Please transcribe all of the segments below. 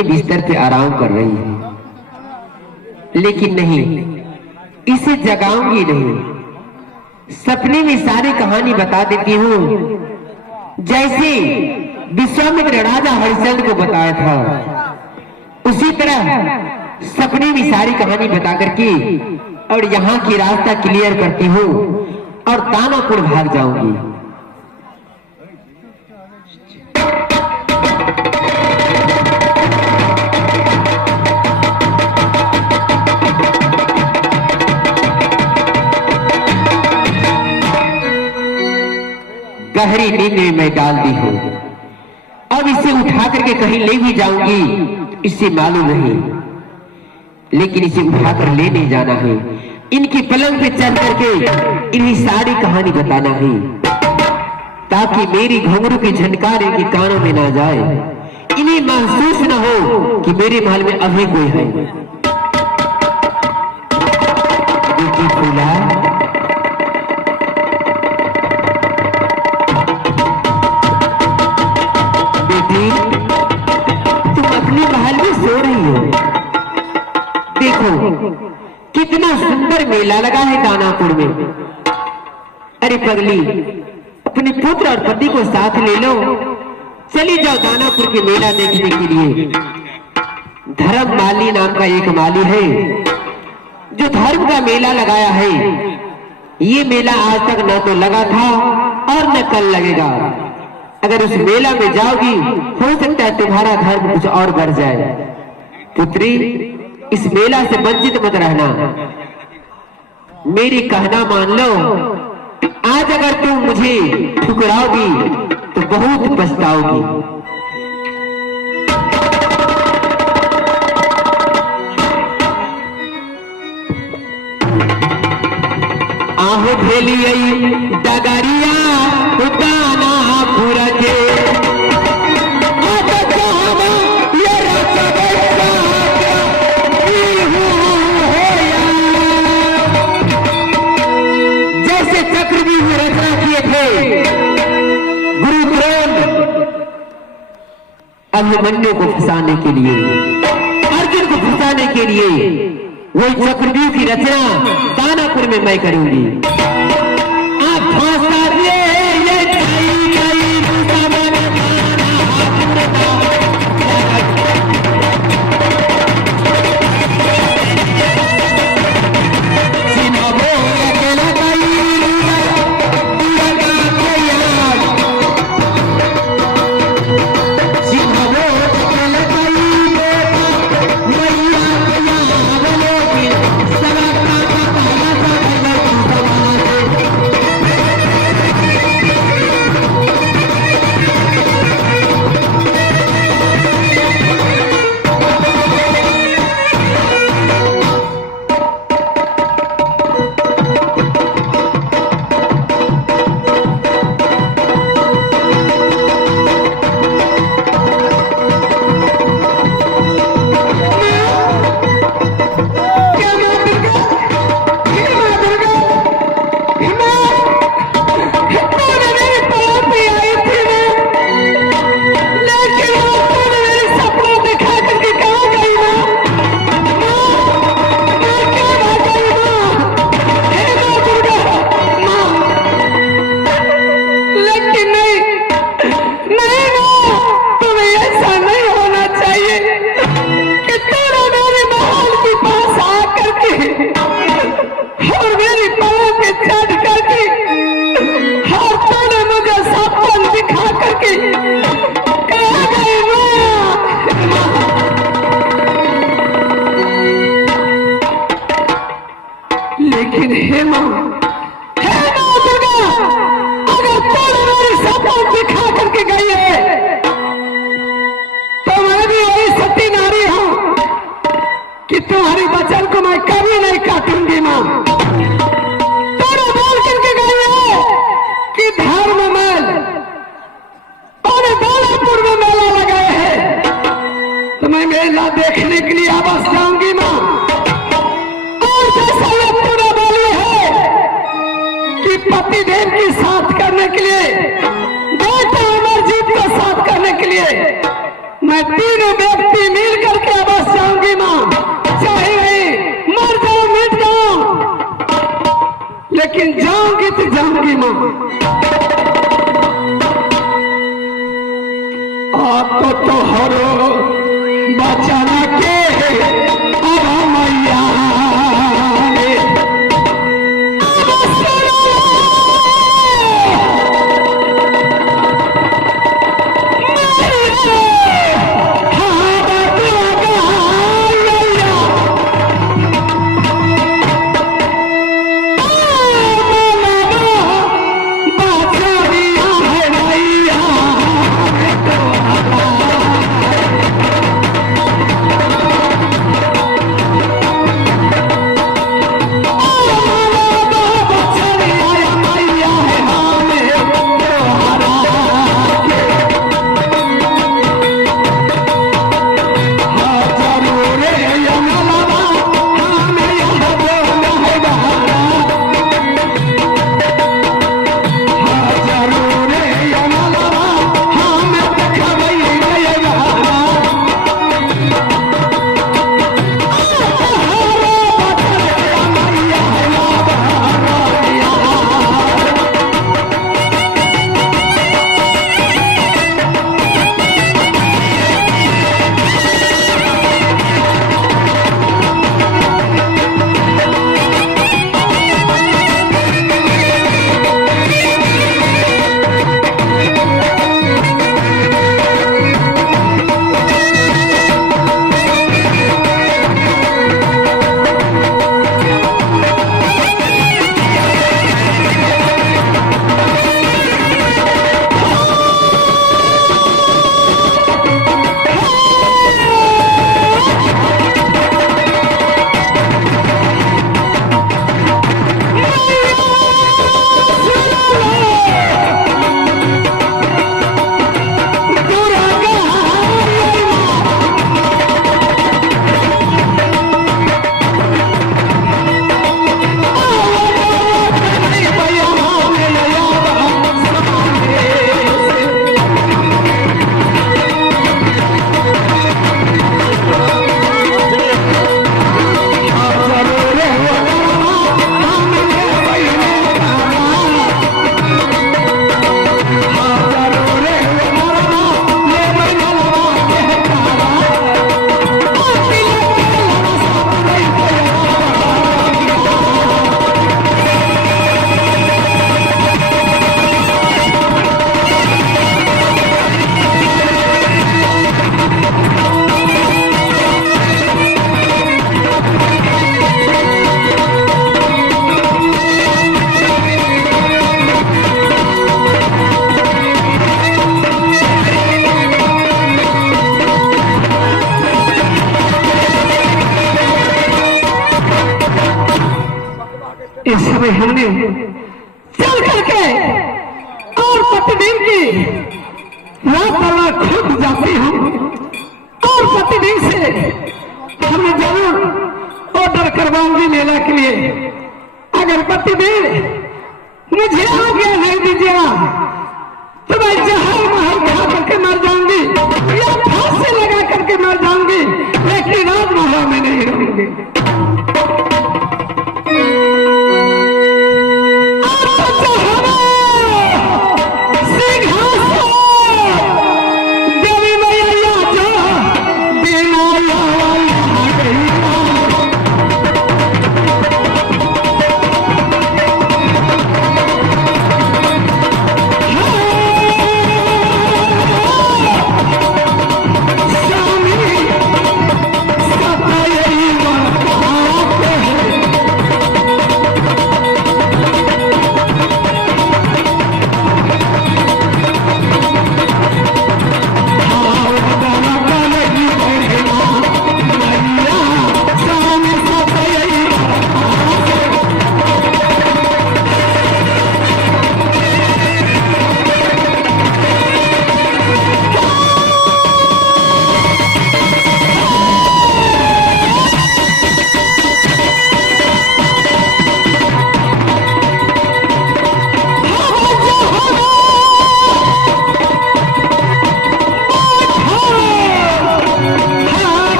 अपने बिस्तर पे आराम कर रही है, लेकिन नहीं, इसे जगाऊंगी नहीं। सपने में सारी कहानी बता देती हूँ, जैसे विश्वामित्र राजा हरिश्चंद्र को बताया था, उसी तरह सपने में सारी कहानी बता करके और यहाँ की रास्ता क्लियर करती हूँ और दानापुर भाग जाऊंगी। गहरी नींद में मैं डाल दी हूँ, अब इसे उठा करके कहीं ले भी जाऊंगी इससे मालूम नहीं, लेकिन इसे उठाकर ले नहीं जाना है। इनकी पलंग पे चढ़ करके इन्हें सारी कहानी बताना है, ताकि मेरी घुंघरू की झनकार इनके कानों में ना जाए, इन्हें महसूस ना हो कि मेरे महल में अभी कोई है। बेटी फूला, बेटी तुम अपने महल में सो रही हो। देखो कितना सुंदर मेला लगा है दानापुर में। अरे पगली, अपने पुत्र और पति को साथ ले लो, चली जाओ दानापुर के मेला देखने के लिए। धर्म माली नाम का एक माली है जो धर्म का मेला लगाया है। ये मेला आज तक न तो लगा था और न कल लगेगा। अगर उस मेला में जाओगी हो सकता है तुम्हारा धर्म कुछ और बढ़ जाए। पुत्री, इस मेला से वंचित मत रहना, मेरी कहना मान लो। आज अगर तुम मुझे ठुकराओगी तो बहुत पछताओगी। आहो भेलियई डगरिया दानापुर के, जैसे चक्रव्यूह रचना किए थे गुरु द्रोण अभिमन्यु को फंसाने के लिए, अर्जुन को फंसाने के लिए, वही चक्रव्यूह की रचना दानापुर में मैं करूंगी। आप फंसा दिए देखने के लिए वापस जाऊंगी मां। और जैसा ये पूरा बोली है कि पति देव की साथ करने के लिए, बेटा अमरजीत को साथ करने के लिए मैं तीनों व्यक्ति मिल करके अवश्य जाऊंगी माँ, चाहे मैं मर जाऊं मिट जाऊं, लेकिन जाऊंगी तो जाऊंगी माँ। आपको तो हरो बचाना के अब मैया इस समय हमने चल करके और प्रतिदिन की रात खुद जाती हूँ और प्रतिदिन से हमें जरूर ऑर्डर करवाऊंगी मेला के लिए। अगर प्रतिदिन मुझे आज्ञा नहीं दीजिएगा तो मैं जहर महल खा करके मर जाऊंगी या फांसी लगा करके मर जाऊंगी, लेकिन राजमहल में नहीं रहूंगी।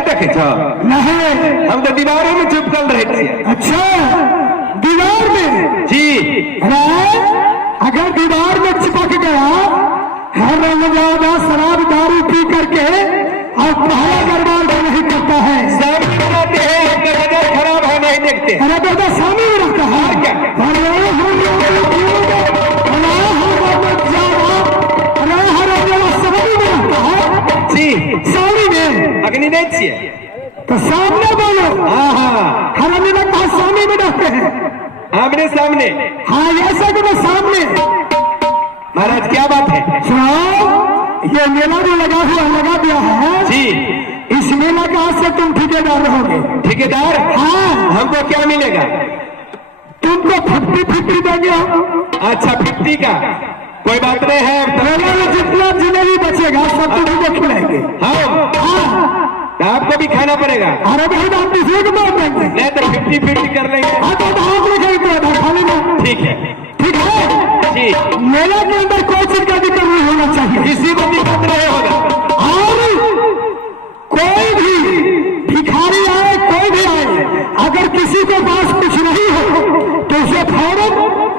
नहीं देखे छो? नहीं। हम तो दीवारों में चिपकल रहे थे। अच्छा, दीवार में? जी। अरे अगर दीवार में चिपक गया, हर ज्यादा शराब दारू पी करके और पहला गड़बड़ भी नहीं करता है। सामने बनाते हैं, आपका नजर खराब है, नहीं देखते। अरे बेटा सामने में रखता है। और क्या? जी। सामने में अग्नि नहीं छिए? तो सामने बोलो। हाँ हाँ, हमें लगता है सामने में रखते हैं। आमने सामने। हाँ ऐसा तो सामने। महाराज क्या बात है? सुनो, ये मेला जो लगा दिया है जी। इस मेला का आज से तुम ठेकेदार रहोगे। ठेकेदार? हाँ। हमको क्या मिलेगा? तुमको 50-50 देंगे। अच्छा 50 का कोई बात नहीं है। मेला में जितना जिलेबी बचेगा सब तुमको खिलाएंगे। हाँ, हाँ। तो आपको भी खाना पड़ेगा। अरे भाई आप दूसरे को मार देंगे। नहीं तो 50-50 कर लेंगे। हाँ तो आप लिखेंगे खाने में। ठीक है। ठीक है जी। मेला के अंदर कोई चीज का दिक्कत नहीं होना चाहिए। किसी को दिक्कत नहीं होगा। और कोई भी भिखारी आए, कोई भी आए, अगर किसी के पास कुछ नहीं हो तो उसे फौरन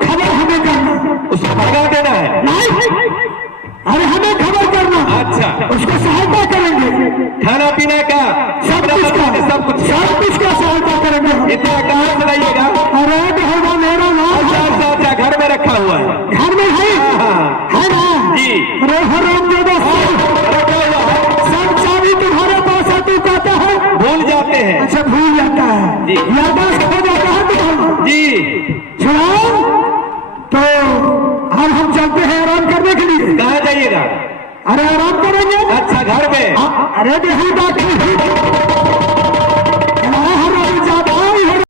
खबर हमें करना। उसको भगा देना है? नहीं, अरे हमें खबर करना। अच्छा। उसको सहायता करेंगे। खाना पीना का सब कुछ का सहायता करेंगे। इतना कहाँ से लाइएगा? अरे होगा मेरा नाम। अच्छा, घर में रखा हुआ है। घर में है? हाँ। है ना? जी। अरे हराम ज्यादा रखा हुआ है। सब चाबी तुम्हारे पास है, तू कहता है भूल जाते हैं। अच्छा भूल जाता है। जी। याददाश्त हो जाता है तुम्हारा। जी। सुनो, तो अब हम चलते हैं आराम करने के लिए। कहाँ जाइएगा? अरे आराम करेंगे। अच्छा घर में। अरे नहीं